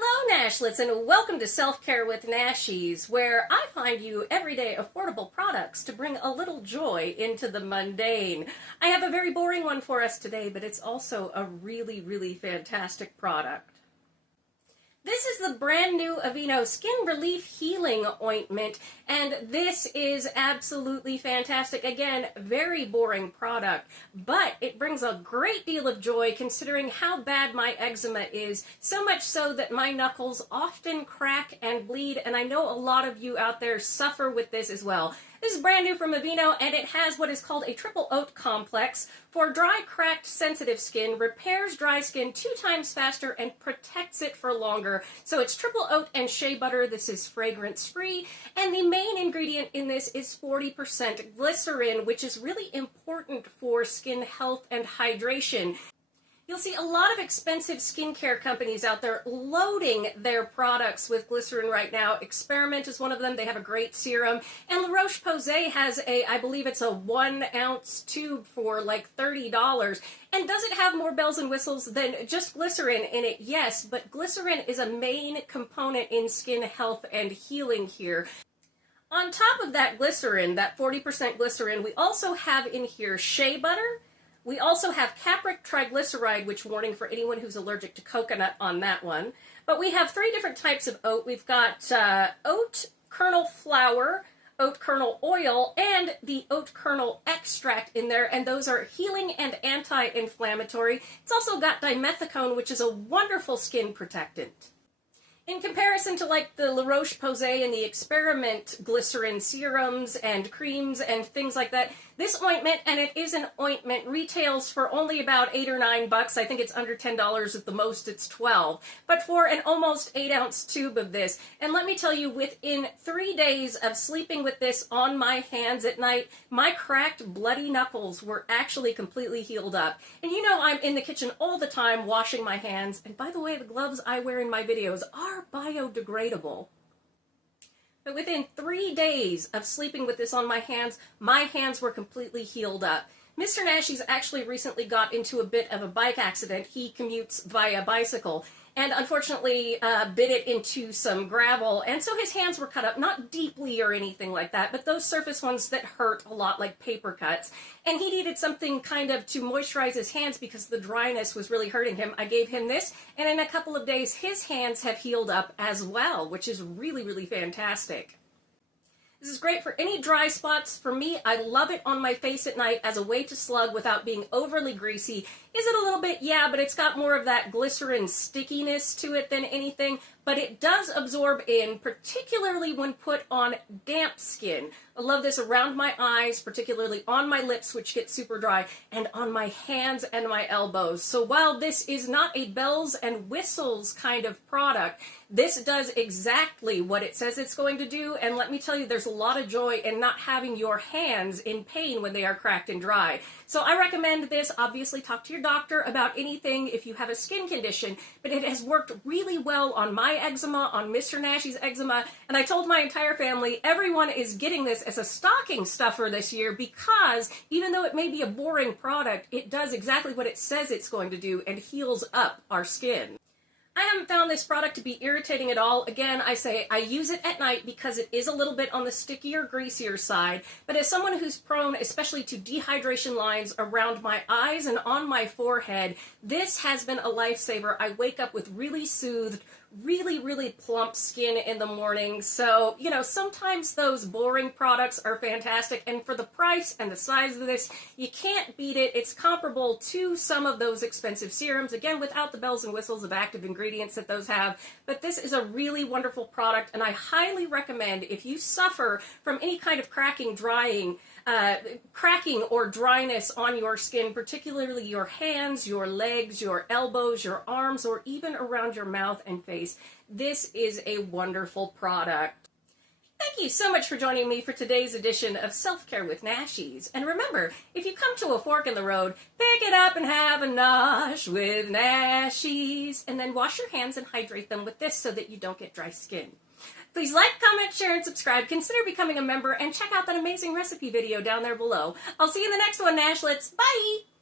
Hello, Nashlets, and welcome to Self-Care with Nashies, where I find you everyday affordable products to bring a little joy into the mundane. I have a very boring one for us today, but it's also a really, really fantastic product. This is the brand new Aveeno Skin Relief Healing Ointment, and this is absolutely fantastic. Again, very boring product, but it brings a great deal of joy considering how bad my eczema is, so much so that my knuckles often crack and bleed, and I know a lot of you out there suffer with this as well. This is brand new from Aveeno, and it has what is called a triple oat complex for dry, cracked, sensitive skin, repairs dry skin 2 times faster, and protects it for longer. So it's triple oat and shea butter. This is fragrance-free, and the main ingredient in this is 40% glycerin, which is really important for skin health and hydration. You'll see a lot of expensive skincare companies out there loading their products with glycerin right now. Experiment is one of them. They have a great serum. And La Roche-Posay has I believe it's a 1 ounce tube for like $30. And does it have more bells and whistles than just glycerin in it? Yes, but glycerin is a main component in skin health and healing here. On top of that glycerin, that 40% glycerin, we also have in here shea butter. We also have capric triglyceride, which warning for anyone who's allergic to coconut on that one. But we have 3 different types of oat. We've got oat kernel flour, oat kernel oil, and the oat kernel extract in there, and those are healing and anti-inflammatory. It's also got dimethicone, which is a wonderful skin protectant. In comparison to like the La Roche-Posay and the Experiment glycerin serums and creams and things like that, this ointment, and it is an ointment, retails for only about $8 or $9. I think it's under $10. At the most, it's $12. But for an almost 8 ounce tube of this, and let me tell you, within 3 days of sleeping with this on my hands at night, my cracked, bloody knuckles were actually completely healed up. And you know I'm in the kitchen all the time washing my hands, and by the way, the gloves I wear in my videos are biodegradable. But within 3 days of sleeping with this on my hands were completely healed up. Mr. Nashies actually recently got into a bit of a bike accident. He commutes via bicycle, and unfortunately bit it into some gravel, and so his hands were cut up, not deeply or anything like that, but those surface ones that hurt a lot, like paper cuts. And he needed something kind of to moisturize his hands because the dryness was really hurting him. I gave him this, and in a couple of days his hands have healed up as well, which is really, really fantastic. This is great for any dry spots. For me, I love it on my face at night as a way to slug without being overly greasy. Is it a little bit? Yeah, but it's got more of that glycerin stickiness to it than anything, but it does absorb in, particularly when put on damp skin. I love this around my eyes, particularly on my lips, which get super dry, and on my hands and my elbows. So while this is not a bells and whistles kind of product, this does exactly what it says it's going to do, and let me tell you, there's a lot of joy in not having your hands in pain when they are cracked and dry. So I recommend this. Obviously, talk to your doctor about anything if you have a skin condition, but it has worked really well on my eczema, on Mr. Nashies' eczema, and I told my entire family everyone is getting this as a stocking stuffer this year because even though it may be a boring product, it does exactly what it says it's going to do and heals up our skin. I haven't found this product to be irritating at all. Again, I say I use it at night because it is a little bit on the stickier, greasier side, but as someone who's prone especially to dehydration lines around my eyes and on my forehead, this has been a lifesaver. I wake up with really soothed, really, really plump skin in the morning. So, you know, sometimes those boring products are fantastic, and for the price and the size of this, you can't beat it. It's comparable to some of those expensive serums, again, without the bells and whistles of active ingredients that those have, but this is a really wonderful product, and I highly recommend if you suffer from any kind of cracking or dryness on your skin, particularly your hands, your legs, your elbows, your arms, or even around your mouth and face. This is a wonderful product. Thank you so much for joining me for today's edition of Self-Care with Nashies. And remember, if you come to a fork in the road, pick it up and have a nosh with Nashies. And then wash your hands and hydrate them with this so that you don't get dry skin. Please like, comment, share, and subscribe. Consider becoming a member and check out that amazing recipe video down there below. I'll see you in the next one, Nashlets. Bye!